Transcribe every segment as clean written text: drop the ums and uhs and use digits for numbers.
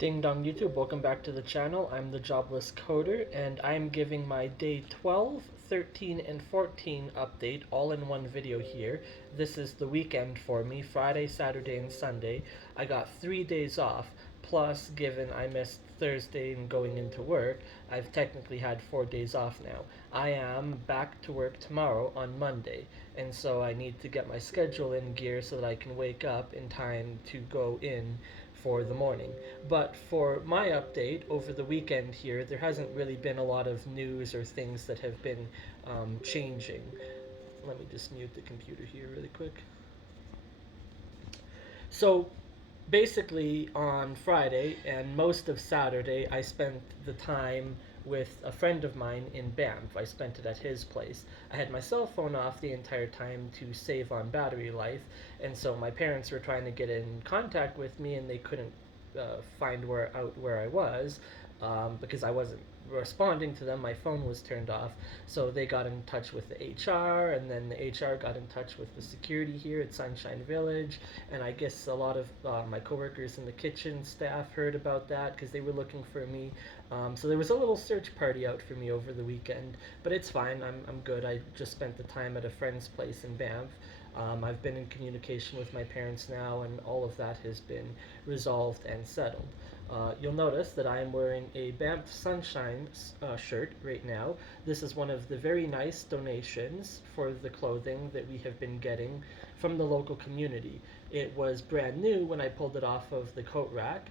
Ding dong YouTube, welcome back to the channel. I'm the Jobless Coder and I'm giving my day 12, 13, and 14 update all in one video here. This is the weekend for me, Friday, Saturday, and Sunday. I got 3 days off, plus given I missed Thursday and going into work, I've technically had 4 days off now. I am back to work tomorrow on Monday, and so I need to get my schedule in gear so that I can wake up in time to go in for the morning. But for my update over the weekend here, there hasn't really been a lot of news or things that have been changing. Let me just mute the computer here really quick. So basically on Friday and most of Saturday, I spent the time with a friend of mine in Banff. I spent it at his place. I had my cell phone off the entire time to save on battery life, and so my parents were trying to get in contact with me and they couldn't find where I was because I wasn't responding to them. My phone was turned off, so they got in touch with the HR, and then the HR got in touch with the security here at Sunshine Village, and I guess a lot of my coworkers in the kitchen staff heard about that because they were looking for me. So there was a little search party out for me over the weekend, but it's fine. I'm good. I just spent the time at a friend's place in Banff. I've been in communication with my parents now, and all of that has been resolved and settled. You'll notice that I am wearing a Banff Sunshine shirt right now. This is one of the very nice donations for the clothing that we have been getting from the local community. It was brand new when I pulled it off of the coat rack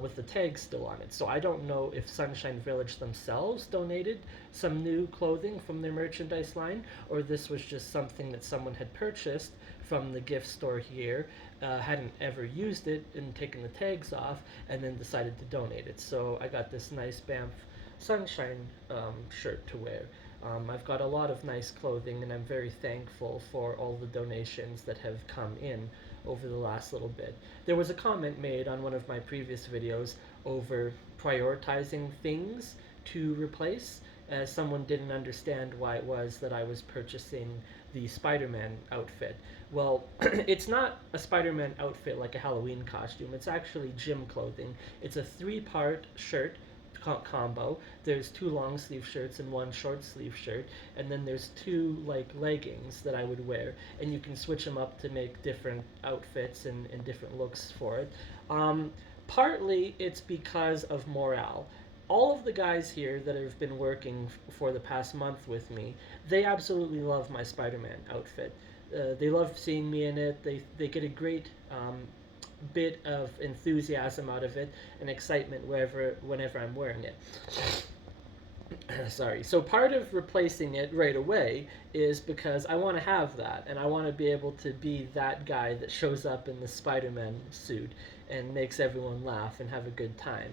with the tag still on it. So I don't know if Sunshine Village themselves donated some new clothing from their merchandise line, or this was just something that someone had purchased from the gift store here, hadn't ever used it and taken the tags off, and then decided to donate it. So I got this nice Banff Sunshine shirt to wear. I've got a lot of nice clothing, and I'm very thankful for all the donations that have come in over the last little bit. There was a comment made on one of my previous videos over prioritizing things to replace, as someone didn't understand why it was that I was purchasing the Spider-Man outfit. Well, it's not a Spider-Man outfit like a Halloween costume. It's actually gym clothing. It's a 3-part shirt combo. There's 2 long sleeve shirts and 1 short sleeve shirt, and then there's 2 like leggings that I would wear, and you can switch them up to make different outfits and different looks for it. Partly it's because of morale. All of the guys here that have been working for the past month with me, they absolutely love my Spider-Man outfit. They love seeing me in it. They get a great bit of enthusiasm out of it and excitement whenever I'm wearing it. Sorry. So part of replacing it right away is because I want to have that, and I want to be able to be that guy that shows up in the Spider-Man suit and makes everyone laugh and have a good time.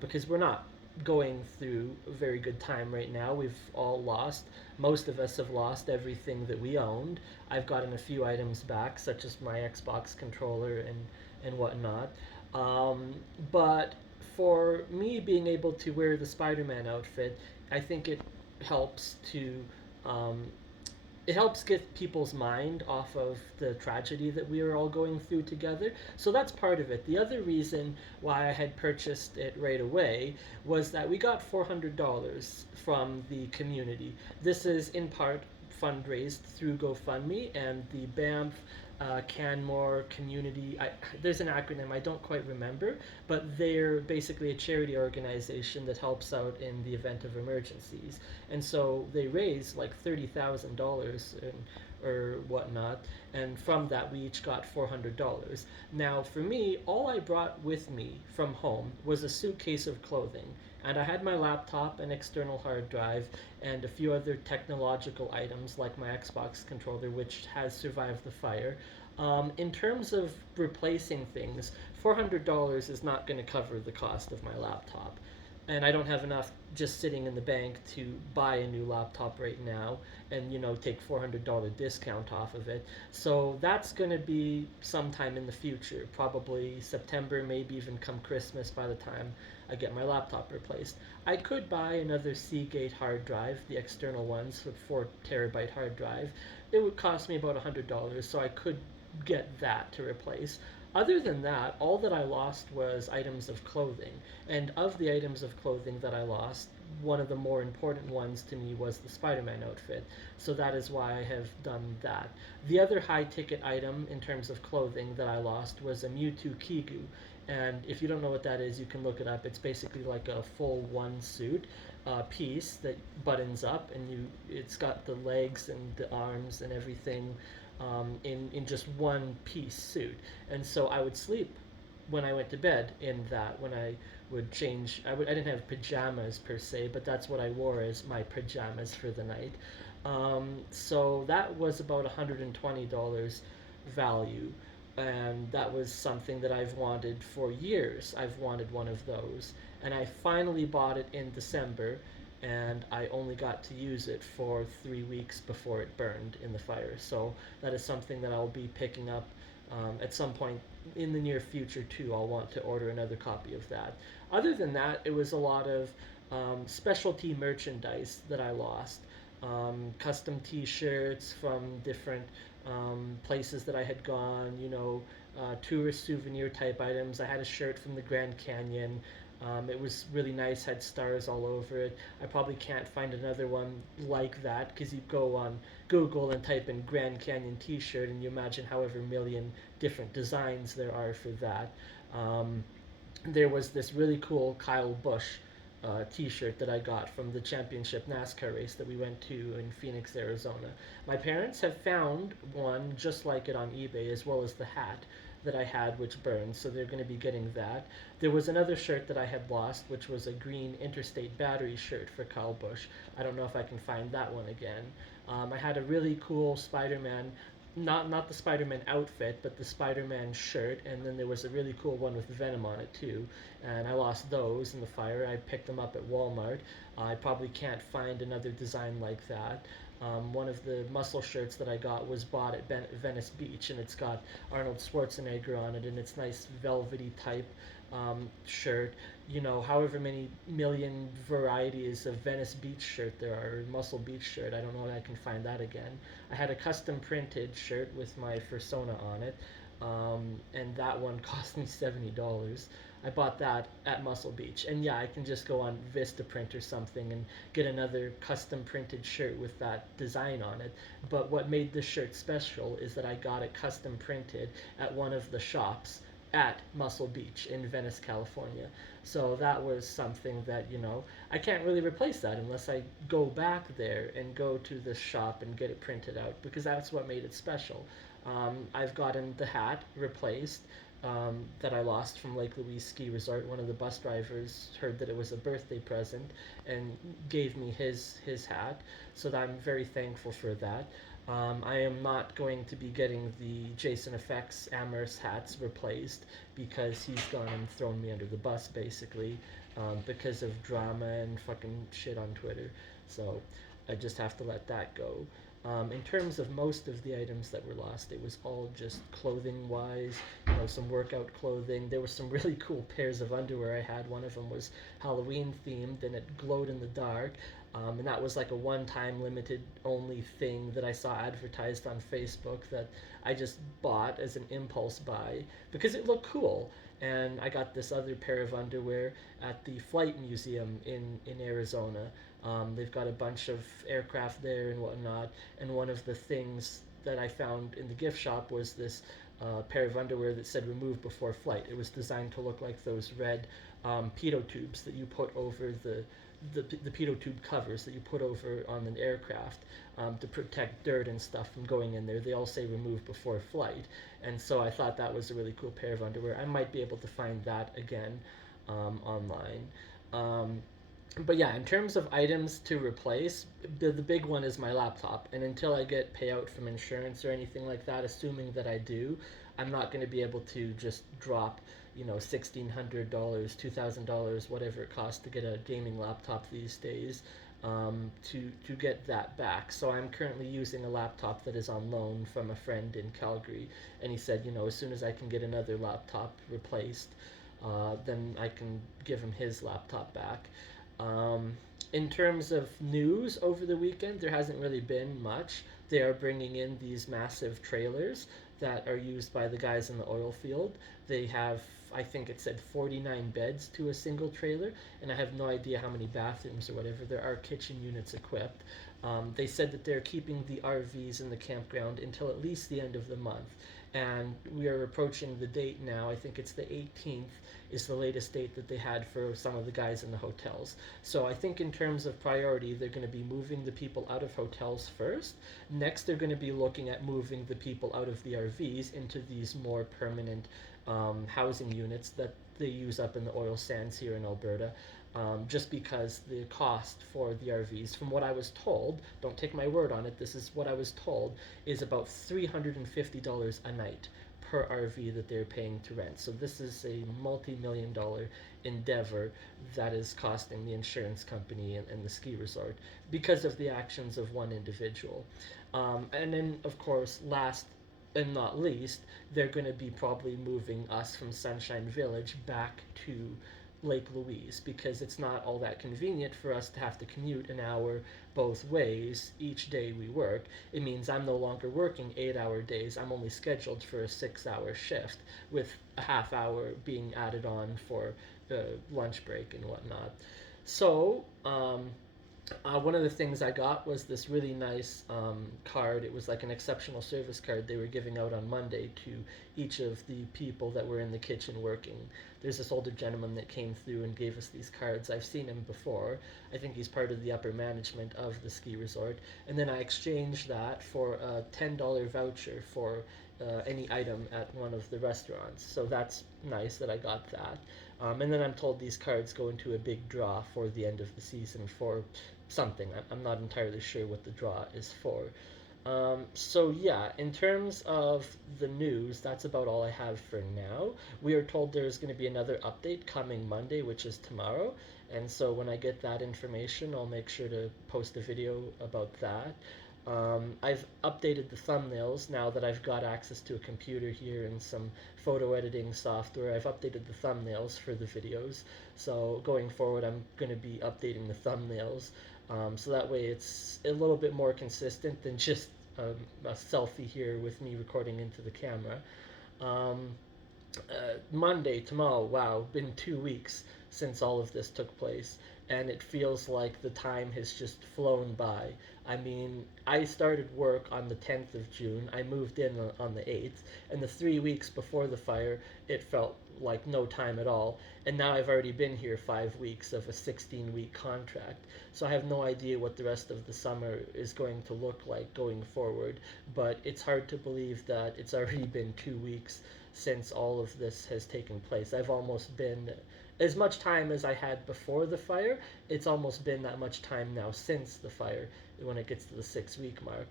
Because we're not going through a very good time right now. We've all lost. Most of us have lost everything that we owned. I've gotten a few items back, such as my Xbox controller and whatnot. But for me being able to wear the Spider-Man outfit, I think helps to um, it helps get people's mind off of the tragedy that we are all going through together. So that's part of it. The other reason why I had purchased it right away was that we got $400 from the community. This is in part fundraised through GoFundMe and the Banff Canmore Community. There's an acronym I don't quite remember, but they're basically a charity organization that helps out in the event of emergencies. And so they raised like $30,000 or whatnot, and from that we each got $400. Now for me, all I brought with me from home was a suitcase of clothing, and I had my laptop, an external hard drive, and a few other technological items like my Xbox controller, which has survived the fire. In terms of replacing things, $400 is not going to cover the cost of my laptop. And I don't have enough just sitting in the bank to buy a new laptop right now and take $400 discount off of it. So that's going to be sometime in the future, probably September, maybe even come Christmas by the time I get my laptop replaced. I could buy another Seagate hard drive, the external ones, with 4 terabyte hard drive. It would cost me about $100, so I could get that to replace. Other than that, all that I lost was items of clothing. And of the items of clothing that I lost, one of the more important ones to me was the Spider Man outfit. So that is why I have done that. The other high ticket item in terms of clothing that I lost was a Mewtwo Kigu. And if you don't know what that is, you can look it up. It's basically like a full one suit piece that buttons up, and it's got the legs and the arms and everything in just one piece suit. And so I would sleep when I went to bed in that. When I would change, I didn't have pajamas per se, but that's what I wore as my pajamas for the night. So that was about $120 value, and that was something that I've wanted for years. I've wanted one of those, and I finally bought it in December, and I only got to use it for 3 weeks before it burned in the fire. So that is something that I'll be picking up at some point in the near future too. I'll want to order another copy of that. Other than that, it was a lot of specialty merchandise that I lost. Custom T-shirts from different places that I had gone. Tourist souvenir type items. I had a shirt from the Grand Canyon. It was really nice, had stars all over it. I probably can't find another one like that because you go on Google and type in Grand Canyon t shirt and you imagine however million different designs there are for that. Um, there was this really cool Kyle Busch T-shirt that I got from the championship NASCAR race that we went to in Phoenix, Arizona. My parents have found one just like it on eBay, as well as the hat that I had, which burned. So they're going to be getting that. There was another shirt that I had lost, which was a green Interstate Battery shirt for Kyle Busch. I don't know if I can find that one again. I had a really cool Spider-Man, not the Spider-Man outfit, but the Spider-Man shirt, and then there was a really cool one with Venom on it too. And I lost those in the fire. I picked them up at Walmart. I probably can't find another design like that. One of the muscle shirts that I got was bought at Venice Beach, and it's got Arnold Schwarzenegger on it, and it's nice velvety type shirt. However many million varieties of Venice Beach shirt there are, Muscle Beach shirt. I don't know if I can find that again. I had a custom printed shirt with my persona on it, and that one cost me $70. I bought that at Muscle Beach, and yeah, I can just go on Vistaprint or something and get another custom printed shirt with that design on it. But what made this shirt special is that I got it custom printed at one of the shops at Muscle Beach in Venice, California. So that was something that, I can't really replace that unless I go back there and go to the shop and get it printed out because that's what made it special. I've gotten the hat replaced that I lost from Lake Louise Ski Resort. One of the bus drivers heard that it was a birthday present and gave me his hat, so that I'm very thankful for that. I am not going to be getting the Jason Effects Amherst hats replaced because he's gone and thrown me under the bus basically because of drama and fucking shit on Twitter. So I just have to let that go. In terms of most of the items that were lost, it was all just clothing wise, some workout clothing. There were some really cool pairs of underwear I had. One of them was Halloween themed and it glowed in the dark. And that was like a one time limited only thing that I saw advertised on Facebook that I just bought as an impulse buy because it looked cool. And I got this other pair of underwear at the Flight Museum in Arizona. They've got a bunch of aircraft there and whatnot. And one of the things that I found in the gift shop was this pair of underwear that said remove before flight. It was designed to look like those red pitot tubes that you put over the pitot tube covers that you put over on an aircraft to protect dirt and stuff from going in there. They all say remove before flight. And so I thought that was a really cool pair of underwear. I might be able to find that again online. But yeah, in terms of items to replace, the big one is my laptop. And until I get payout from insurance or anything like that, assuming that I do, I'm not going to be able to just drop, $1,600, $2,000, whatever it costs to get a gaming laptop these days, to get that back. So I'm currently using a laptop that is on loan from a friend in Calgary, and he said, as soon as I can get another laptop replaced, then I can give him his laptop back. Um, in terms of news over the weekend, there hasn't really been much. They are bringing in these massive trailers that are used by the guys in the oil field. They have, I think it said 49 beds to a single trailer, and I have no idea how many bathrooms or whatever. There are kitchen units equipped. They said that they're keeping the RVs in the campground until at least the end of the month. And we are approaching the date now. I think it's the 18th is the latest date that they had for some of the guys in the hotels. So I think in terms of priority, they're going to be moving the people out of hotels first. Next, they're going to be looking at moving the people out of the RVs into these more permanent housing units that they use up in the oil sands here in Alberta. Just because the cost for the RVs, from what I was told, don't take my word on it, this is what I was told, is about $350 a night per RV that they're paying to rent. So this is a multi-million-dollar endeavor that is costing the insurance company and the ski resort because of the actions of one individual. And then, of course, last and not least, they're going to be probably moving us from Sunshine Village back to Lake Louise because it's not all that convenient for us to have to commute an hour both ways each day we work. It means I'm no longer working 8 hour days. I'm only scheduled for a 6 hour shift with a half hour being added on for lunch break and whatnot. So, one of the things I got was this really nice card. It was like an exceptional service card they were giving out on Monday to each of the people that were in the kitchen working. There's this older gentleman that came through and gave us these cards. I've seen him before. I think he's part of the upper management of the ski resort. And then I exchanged that for a $10 voucher for any item at one of the restaurants. So that's nice that I got that. And then I'm told these cards go into a big draw for the end of the season for something. I'm not entirely sure what the draw is for. So yeah, in terms of the news, that's about all I have for now. We are told there's going to be another update coming Monday, which is tomorrow. And so when I get that information, I'll make sure to post a video about that. I've updated the thumbnails now that I've got access to a computer here and some photo editing software. I've updated the thumbnails for the videos. So going forward, I'm going to be updating the thumbnails. So that way it's a little bit more consistent than just a selfie here with me recording into the camera. Um, Monday, tomorrow, wow, been 2 weeks since all of this took place, and it feels like the time has just flown by. I mean, I started work on the 10th of June, I moved in on the 8th, and the 3 weeks before the fire, it felt like no time at all, and now I've already been here 5 weeks of a 16-week contract, so I have no idea what the rest of the summer is going to look like going forward, but it's hard to believe that it's already been 2 weeks since all of this has taken place. I've almost been as much time as I had before the fire, it's almost been that much time now since the fire when it gets to the 6 week mark.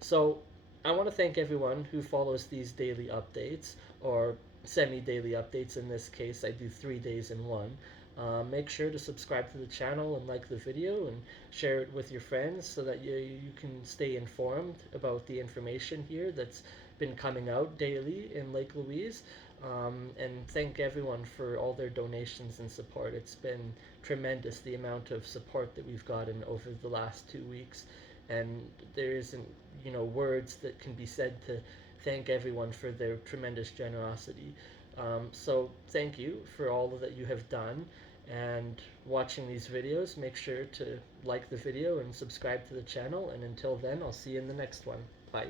So I want to thank everyone who follows these daily updates or semi daily updates. In this case, I do 3 days in one. Make sure to subscribe to the channel and like the video and share it with your friends so that you can stay informed about the information here that's been coming out daily in Lake Louise. And thank everyone for all their donations and support. It's been tremendous the amount of support that we've gotten over the last 2 weeks. And there isn't, words that can be said to thank everyone for their tremendous generosity. So thank you for all that you have done and watching these videos. Make sure to like the video and subscribe to the channel. And until then, I'll see you in the next one. Bye.